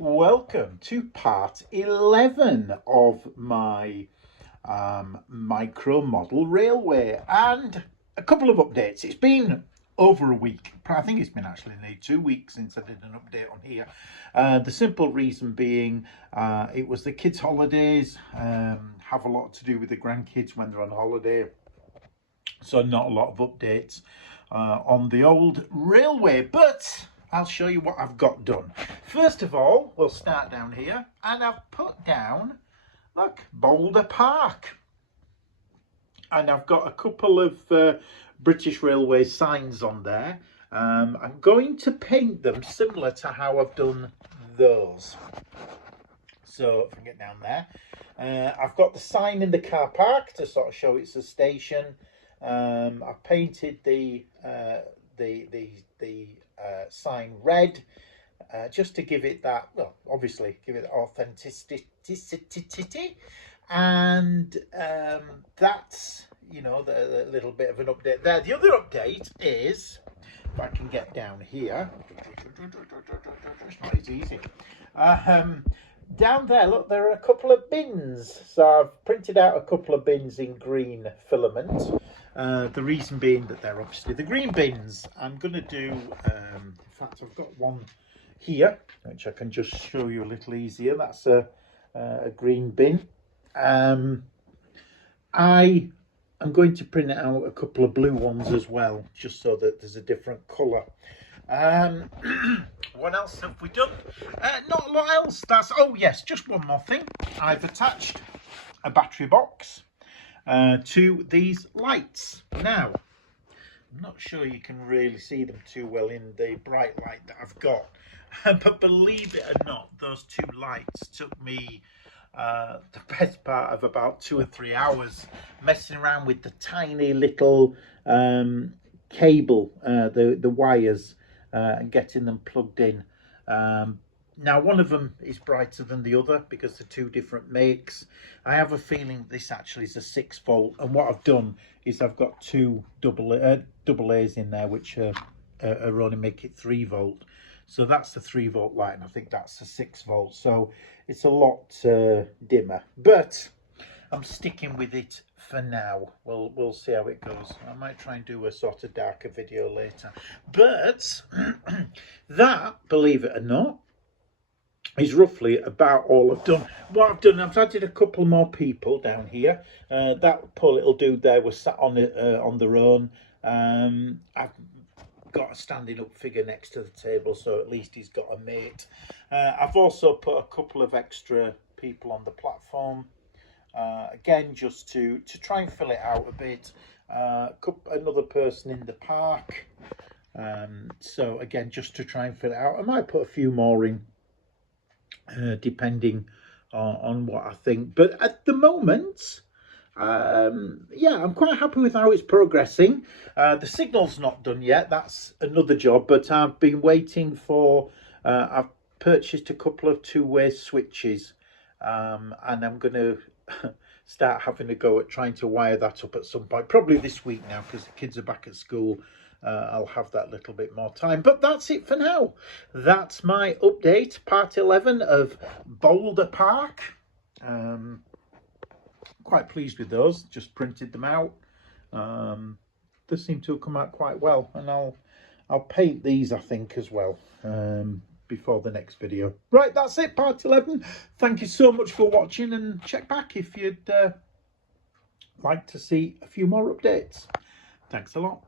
Welcome to part 11 of my micro model railway, and a couple of updates. It's been over a week. I think it's been actually nearly 2 weeks since I did an update on here. The simple reason being it was the kids' holidays. Have a lot to do with the grandkids when they're on holiday, so not a lot of updates on the old railway, but I'll show you what I've got done. First of all, we'll start down here, and I've put down, look, Boulder Park. And I've got a couple of British Railways signs on there. I'm going to paint them similar to how I've done those. So if I can get down there. I've got the sign in the car park to sort of show it's a station. I've painted the sign red, just to give it that, well, obviously give it authenticity, and that's, you know, the little bit of an update there. The other update is, if I can get down here, it's not as easy. Down there, look, there are a couple of bins. So I've printed out a couple of bins in green filament. The reason being that they're obviously the green bins. I'm going to do, in fact, I've got one here, which I can just show you a little easier. That's a green bin. I am going to print out a couple of blue ones as well, just so that there's a different colour. What else have we done? Not a lot else. Oh yes, just one more thing. I've attached a battery box to these lights. Now, I'm not sure you can really see them too well in the bright light that I've got, but believe it or not, those two lights took me the best part of about 2 or 3 hours messing around with the tiny little cable, the wires, and getting them plugged in. Now, one of them is brighter than the other because they're two different makes. I have a feeling this actually is a 6 volt, and what I've done is I've got two double A's in there, which are only make it 3 volt. So that's the 3 volt light, and I think that's the 6 volt. So it's a lot dimmer, but I'm sticking with it for now. We'll see how it goes. I might try and do a sort of darker video later. But that, believe it or not, is roughly about all I've done. What I've done, I've added a couple more people down here. That poor little dude there was sat on their own. I've got a standing up figure next to the table, so at least he's got a mate. I've also put a couple of extra people on the platform. Again, just to try and fill it out a bit. Another person in the park. So again, just to try and fill it out. I might put a few more in, depending on what I think. But at the moment, yeah, I'm quite happy with how it's progressing. The signal's not done yet. That's another job. But I've been waiting for... I've purchased a couple of two-way switches. And I'm going to start having a go at trying to wire that up at some point, probably this week now, because the kids are back at school. I'll have that little bit more time, but that's it for now. That's my update, part 11 of Boulder Park. Quite pleased with those. Just printed them out. They seem to have come out quite well, and I'll paint these, I think, as well, before the next video. Right, that's it, part 11. Thank you so much for watching, and check back if you'd like to see a few more updates. Thanks a lot.